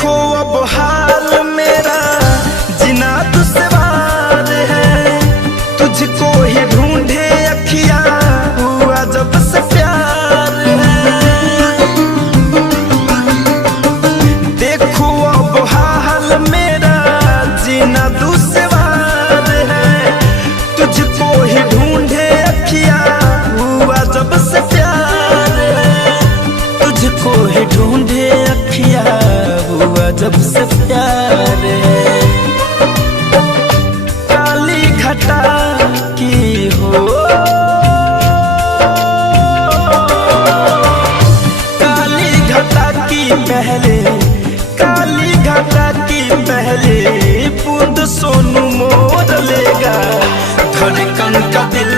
देखो अब हाल मेरा जीना दुश्वार है, तुझको ही ढूंढे अखियां हुआ जब से प्यार है। देखो अब हाल मेरा जीना दुश्वार है, तुझको ही ढूंढे अखियां हुआ जब से प्यार है, तुझको ही ढूंढे अखियां हुआ जब से प्यार है। काली घटा की हो, काली घटा की पहले, काली घटा की पहले बूंद सोनू मोर लेगा, धड़कन का दिल